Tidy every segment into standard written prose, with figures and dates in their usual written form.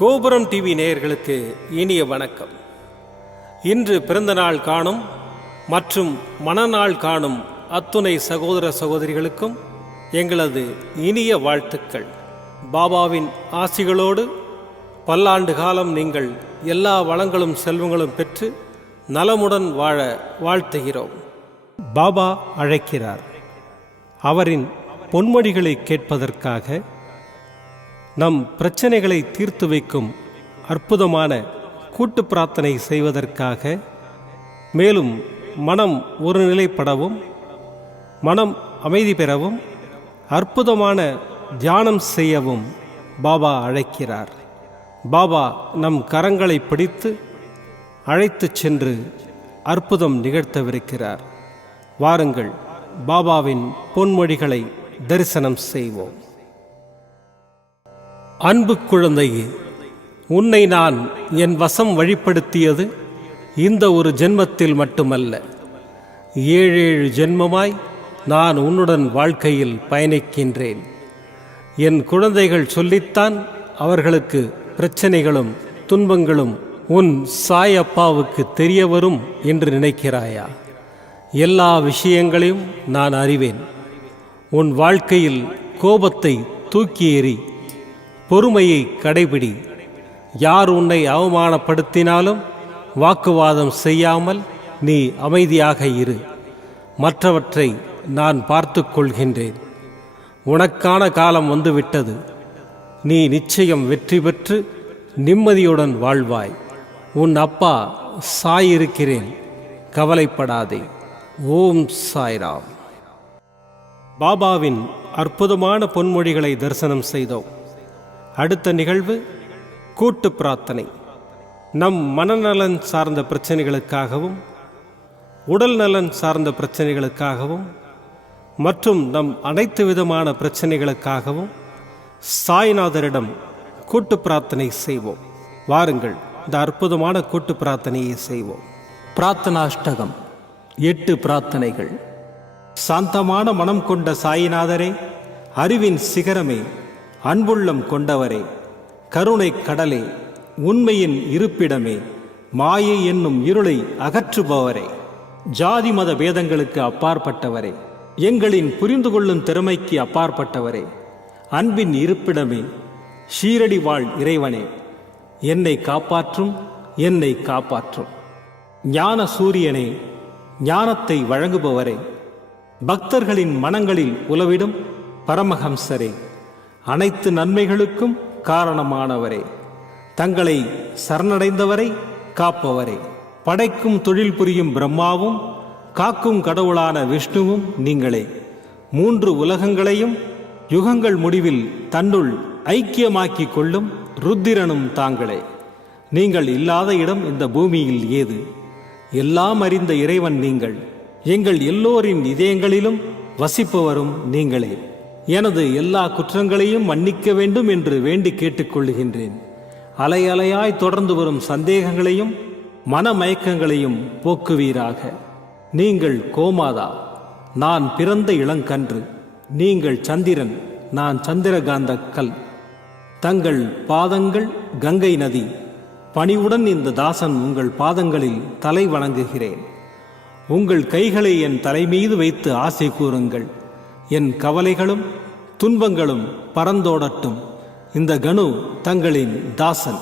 கோபுரம் டிவி நேயர்களுக்கு இனிய வணக்கம். இன்று பிறந்தநாள் காணும் மற்றும் மணநாள் காணும் அத்துணை சகோதர சகோதரிகளுக்கும் எங்களது இனிய வாழ்த்துக்கள். பாபாவின் ஆசிகளோடு பல்லாண்டு காலம் நீங்கள் எல்லா வளங்களும் செல்வங்களும் பெற்று நலமுடன் வாழ வாழ்த்துகிறோம். பாபா அழைக்கிறார். அவரின் பொன்மொழிகளை கேட்பதற்காக, நம் பிரச்சனைகளை தீர்த்து வைக்கும் அற்புதமான கூட்டு பிரார்த்தனை செய்வதற்காக, மேலும் மனம் ஒருநிலைப்படவும் மனம் அமைதி பெறவும் அற்புதமான தியானம் செய்யவும் பாபா அழைக்கிறார். பாபா நம் கரங்களை பிடித்து அழைத்துச் சென்று அற்புதம் நிகழ்த்தவிருக்கிறார். வாருங்கள், பாபாவின் பொன்மொழிகளை தரிசனம் செய்வோம். அன்பு குழந்தையே, உன்னை நான் என் வசம் வழிப்படுத்தியது இந்த ஒரு ஜென்மத்தில் மட்டுமல்ல, 7 ஜென்மமாய் நான் உன்னுடன் வாழ்க்கையில் பயணிக்கின்றேன். என் குழந்தைகள் சொல்லித்தான் அவர்களுக்கு பிரச்சனைகளும் துன்பங்களும் உன் சாய் அப்பாவுக்கு தெரிய வரும் என்று நினைக்கிறாயா? எல்லா விஷயங்களையும் நான் அறிவேன். உன் வாழ்க்கையில் கோபத்தை தூக்கி எறி, பொறுமையை கடைபிடி. யார் உன்னை அவமானப்படுத்தினாலும் வாக்குவாதம் செய்யாமல் நீ அமைதியாக இரு. மற்றவற்றை நான் பார்த்து கொள்கின்றேன். உனக்கான காலம் வந்துவிட்டது. நீ நிச்சயம் வெற்றி பெற்று நிம்மதியுடன் வாழ்வாய். உன் அப்பா சாய் இருக்கிறேன், கவலைப்படாதே. ஓம் சாய்ராம். பாபாவின் அற்புதமான பொன்மொழிகளை தரிசனம் செய்தோம். அடுத்த நிகழ்வு கூட்டு பிரார்த்தனை. நம் மனநலன் சார்ந்த பிரச்சனைகளுக்காகவும் உடல் நலன் சார்ந்த பிரச்சனைகளுக்காகவும் மற்றும் நம் அனைத்து விதமான பிரச்சனைகளுக்காகவும் சாய்நாதரிடம் கூட்டு பிரார்த்தனை செய்வோம். வாருங்கள், இந்த அற்புதமான கூட்டு பிரார்த்தனையை செய்வோம். பிரார்த்தனாஷ்டகம். 8 பிரார்த்தனைகள். சாந்தமான மனம் கொண்ட சாயிநாதரே, அறிவின் சிகரமே, அன்புள்ளம் கொண்டவரே, கருணை கடலே, உண்மையின் இருப்பிடமே, மாயை என்னும் இருளை அகற்றுபவரே, ஜாதி மத பேதங்களுக்கு அப்பாற்பட்டவரே, எங்களின் புரிந்து கொள்ளும் திறமைக்கு அப்பாற்பட்டவரே, அன்பின் இருப்பிடமே, ஷீரடி வாழ் இறைவனே, என்னை காப்பாற்றும், என்னை காப்பாற்றும். ஞான சூரியனே, ஞானத்தை வழங்குபவரே, பக்தர்களின் மனங்களில் உலவிடும் பரமஹம்சரே, அனைத்து நன்மைகளுக்கும் காரணமானவரே, தங்களை சரணடைந்தவரை காப்பவரே, படைக்கும் தொழில் புரியும் பிரம்மாவும் காக்கும் கடவுளான விஷ்ணுவும் நீங்களே. 3 உலகங்களையும் யுகங்கள் முடிவில் தன்னுள் ஐக்கியமாக்கிக் கொள்ளும் ருத்திரனும் தாங்களே. நீங்கள் இல்லாத இடம் இந்த பூமியில் ஏது? எல்லாம் அறிந்த இறைவன் நீங்கள். எங்கள் எல்லோரின் இதயங்களிலும் வசிப்பவரும் நீங்களே. எனது எல்லா குற்றங்களையும் மன்னிக்க வேண்டும் என்று வேண்டி கேட்டுக்கொள்கின்றேன். அலை அலையாய் தொடர்ந்து வரும் சந்தேகங்களையும் மனமயக்கங்களையும் போக்குவீராக. நீங்கள் கோமாதா, நான் பிறந்த இளங்கன்று. நீங்கள் சந்திரன், நான் சந்திரகாந்த கல். தங்கள் பாதங்கள் கங்கை நதி. பணிவுடன் இந்த தாசன் உங்கள் பாதங்களில் தலை வணங்குகிறேன். உங்கள் கைகளை என் தலைமீது வைத்து ஆசை கூறுங்கள். என் கவலைகளும் துன்பங்களும் பறந்தோடட்டும். இந்த கணு தங்களின் தாசன்.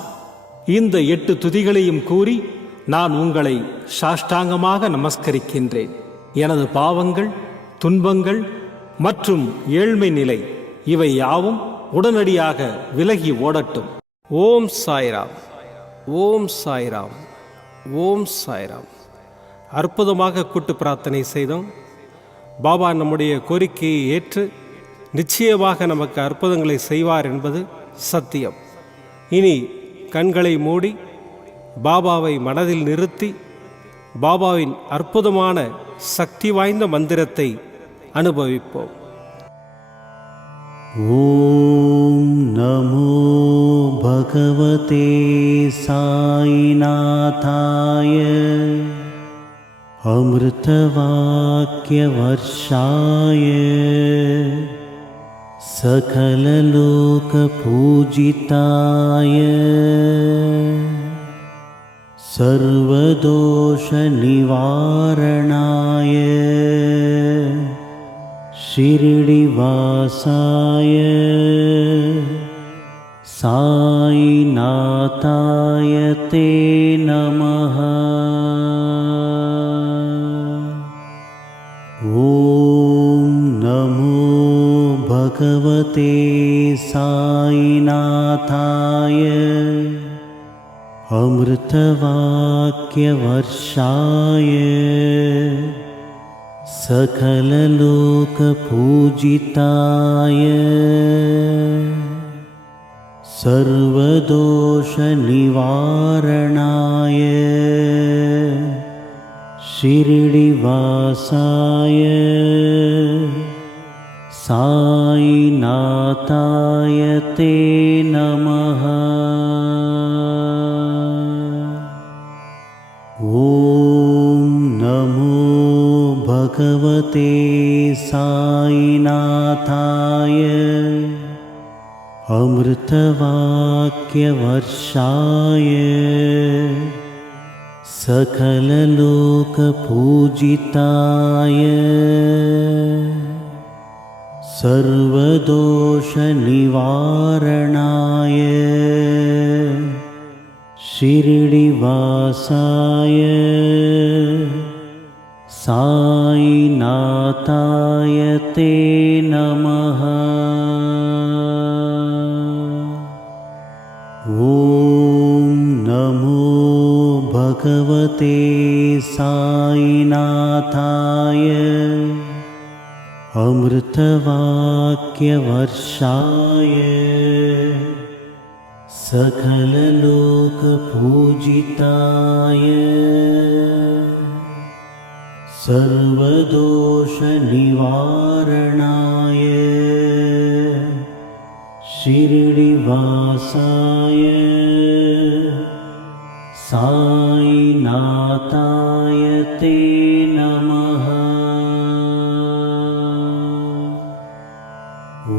இந்த 8 துதிகளையும் கூறி நான் உங்களை சாஷ்டாங்கமாக நமஸ்கரிக்கின்றேன். எனது பாவங்கள், துன்பங்கள் மற்றும் ஏழ்மை நிலை இவை யாவும் உடனடியாக விலகி ஓடட்டும். ஓம் சாய்ராம், ஓம் சாய்ராம், ஓம் சாய்ராம். அற்புதமாக கூட்டு பிரார்த்தனை செய்தோம். பாபா நம்முடைய கோரிக்கையை ஏற்று நிச்சயமாக நமக்கு அற்புதங்களை செய்வார் என்பது சத்தியம். இனி கண்களை மூடி பாபாவை மனதில் நிறுத்தி பாபாவின் அற்புதமான சக்தி வாய்ந்த மந்திரத்தை அனுபவிப்போம். ஓம் நமோ பகவதே சாய்நாதாய अमृतवाक्यवर्षाय सकललोकपूजिताय सर्वदोषनिवारणाय शिरडिवासाय साईनाथाय ते नमः। ॐ नमो भगवते साईनाथाय अमृतवाक्यवर्षाय सकललोकपूजिताय सर्वदोषनिवारणाय शिरडिवासाय साईनाथाय ते नमः। ॐ नमो भगवते साईनाथाय अमृतवाक्यवर्षाय सकललोकपूजिताय सर्वदोषनिवारणाय शिरडिवासाय साईनाथाय ते नमः। ॐ नमो भगवते साईनाथाय अमृतवाक्यवर्षाय सकललोकपूजिताय सर्वदोषनिवारणाय शिरडिवासाय साईनाथाय ते नमः।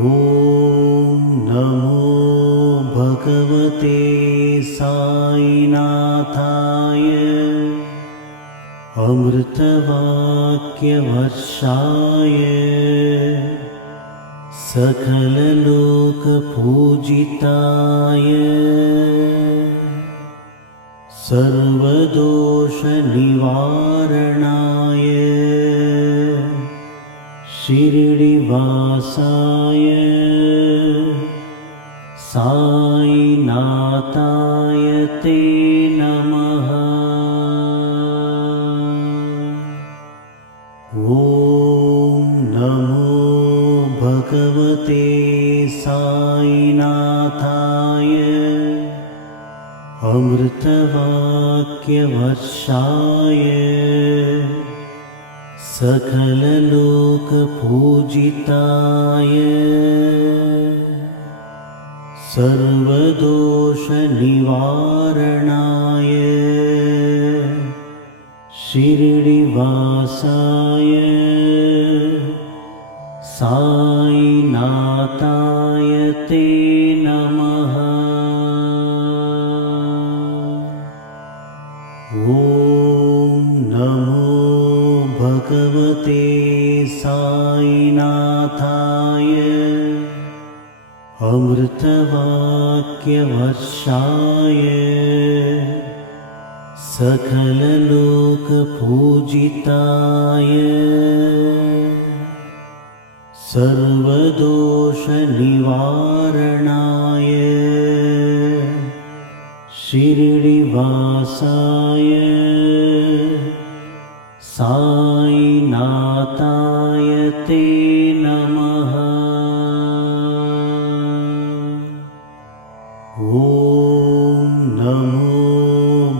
ॐ नमो भगवते साईनाथाय अमृतवाक्यवर्षाय सकललोकपूजिताय सर्वदोषनिवारणाय शिरडिवासाय साईनाथाय ते नमः। ॐ नमो भगवते साईनाथाय अमृतवाक्यवर्षाय सकललोकपूजिताय सर्वदोषनिवारणाय शिरडिवासाय साईनाथाय ते नमः। ॐ नमो भगवते साईनाथाय अमृतवाक्यवर्षाय सकललोकपूजिताय सर्वदोषनिवारणाय शिरडिवासाय साईनाथाय ते नमः। ॐ नमो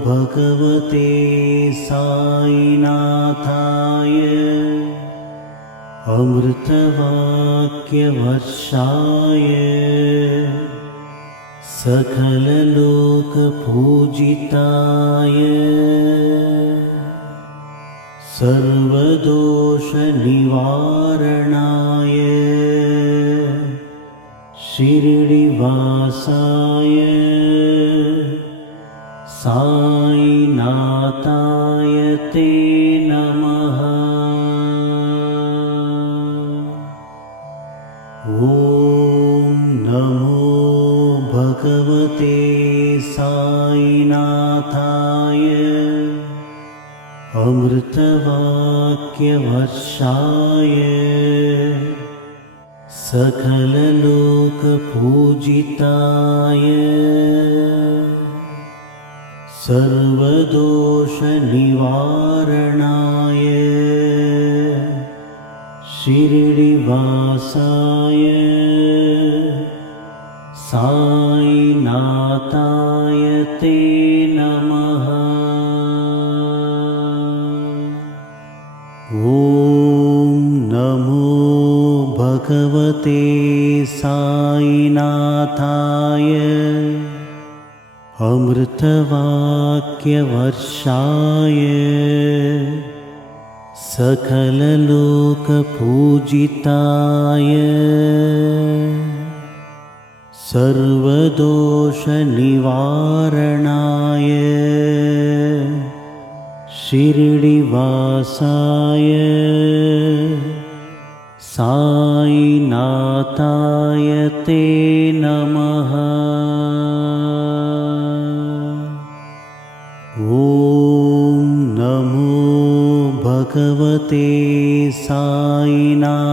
भगवते साईनाथाय अमृतवाक्यवर्षाय सकललोकपूजिताय सर्वदोषनिवारणाय शिरडिवासाय साईनाथाय ते नमः। ॐ नमो भगवते साईनाथाय अमृतवाक्यवर्षाय सकललोकपूजिताय सर्वदोषनिवारणाय शिरडिवासाय साईनाथाय ते नमः। ॐ नमो भगवते साईनाथाय अमृतवाक्यवर्षाय सकललोकपूजिताय सर्वदोषनिवारणाय शिरडिवासाय साईनाथाय ते नमः। ॐ नमो भगवते साईनाथाय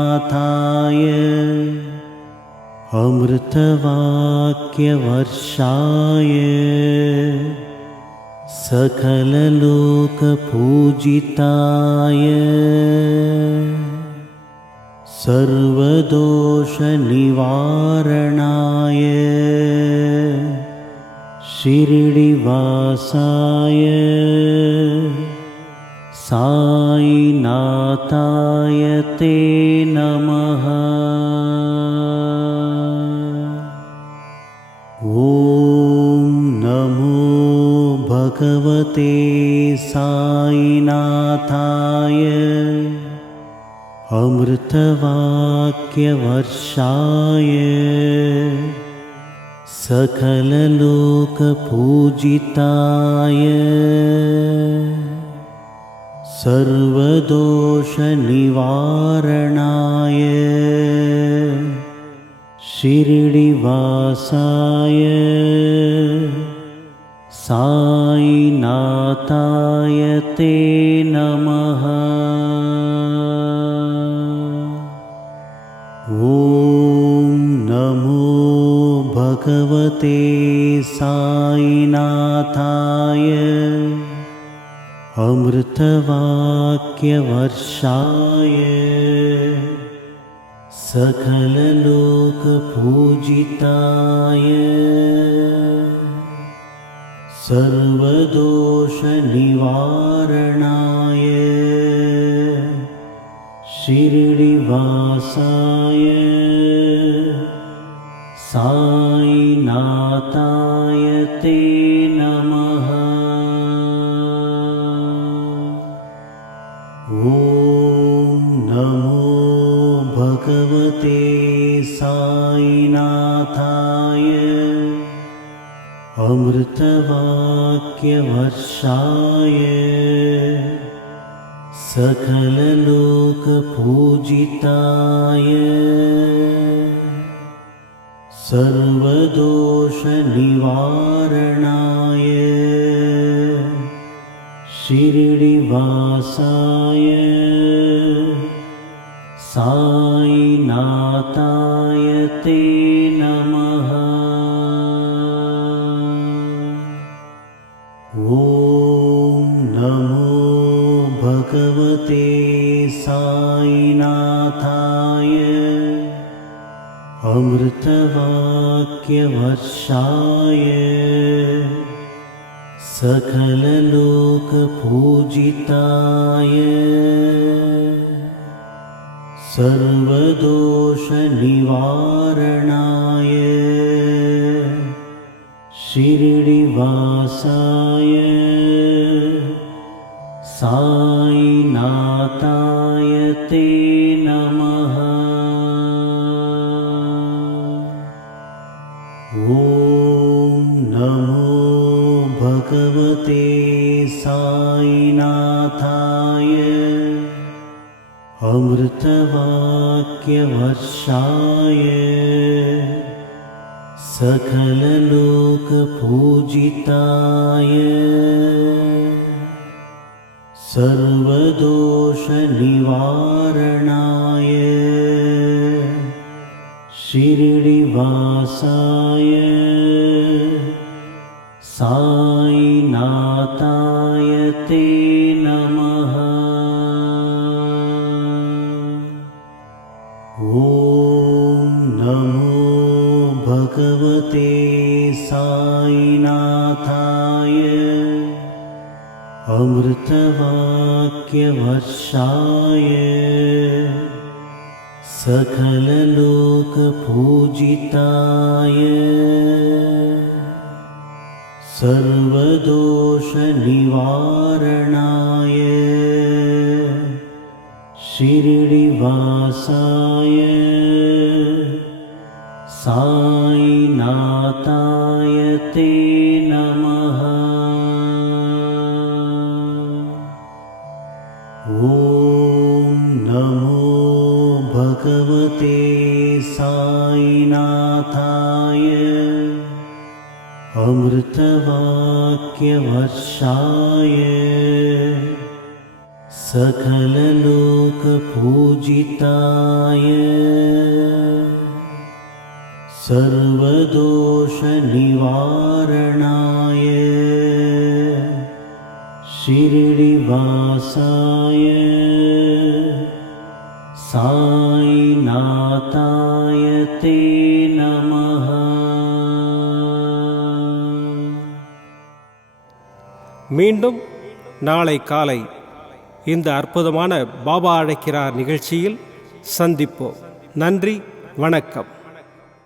अमृतवाक्यवर्षाय सकललोकपूजिताय सर्वदोषनिवारणाय शिरडिवासाय साईनाथाय ते नमः। ॐ नमो भगवते साईनाथाय अमृतवाक्यवर्षाय सकललोकपूजिताय सर्वदोषनिवारणाय शिरडिवासाय साईनाथाय ते नमः। ॐ नमो भगवते साईनाथाय अमृतवाक्यवर्षाय सकललोकपूजिताय सर्वदोषनिवारणाय शिरडिवासाय साईनाथाय ते नमः। ॐ नमो भगवते साईनाथाय अमृतवाक्यवर्षाय सकललोकपूजिताय सर्वदोषनिवारणाय शिरडिवासाय साईनाथाय ते नमः। ॐ नमो भगवते साईनाथाय अमृतवाक्यवर्षाय सकललोकपूजिताय सर्वदोषनिवारणाय शिरडिवासाय साईनाथाय ते नमः। अमृतवाक्यवर्षाय सकललोकपूजिताय सर्वदोषनिवारणाय शिरडिवासाय साईनाथाय ते नमः। ॐ नमो भगवते साईनाथाय अमृतवाक्यवर्षाय सकललोकपूजिताय सर्वदोषनिवारणाय शिरडिवासाय साईनाथाय ते नमः। ॐ नमो भगवते साईनाथाय अमृतवाक्यवर्षाय सकललोकपूजिताय सर्वदोषनिवारणाय शिरडिवासाय साईनाथाय ते नमः। மீண்டும் நாளை காலை இந்த அற்புதமான பாபா அழைக்கிறார் நிகழ்ச்சியில் சந்திப்போம். நன்றி, வணக்கம்.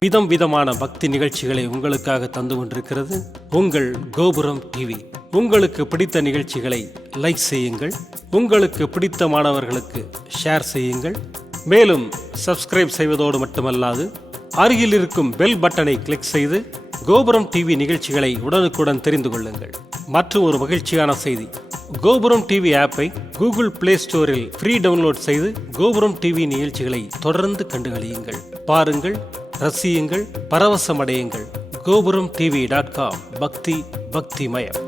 விதம் விதமான பக்தி நிகழ்ச்சிகளை உங்களுக்காக தந்து கொண்டிருக்கிறது உங்கள் கோபுரம் டிவி. உங்களுக்கு பிடித்த நிகழ்ச்சிகளை லைக் செய்யுங்கள், உங்களுக்கு பிடித்த மாணவர்களுக்கு ஷேர் செய்யுங்கள். மேலும் சப்ஸ்கிரைப் செய்வதோடு மட்டுமல்லாது அருகில் இருக்கும் பெல் பட்டனை கிளிக் செய்து கோபுரம் டிவி நிகழ்ச்சிகளை உடனுக்குடன் தெரிந்து கொள்ளுங்கள். மற்றும் ஒரு மகிழ்ச்சியான செய்தி, கோபுரம் டிவி ஆப்பை கூகுள் பிளே ஸ்டோரில் ஃப்ரீ டவுன்லோட் செய்து கோபுரம் டிவி நிகழ்ச்சிகளை தொடர்ந்து கண்டுகளியுங்கள், பாருங்கள், ரசியுங்கள், பரவசமடையுங்கள். gopuramtv.com பக்தி பக்திமயம்.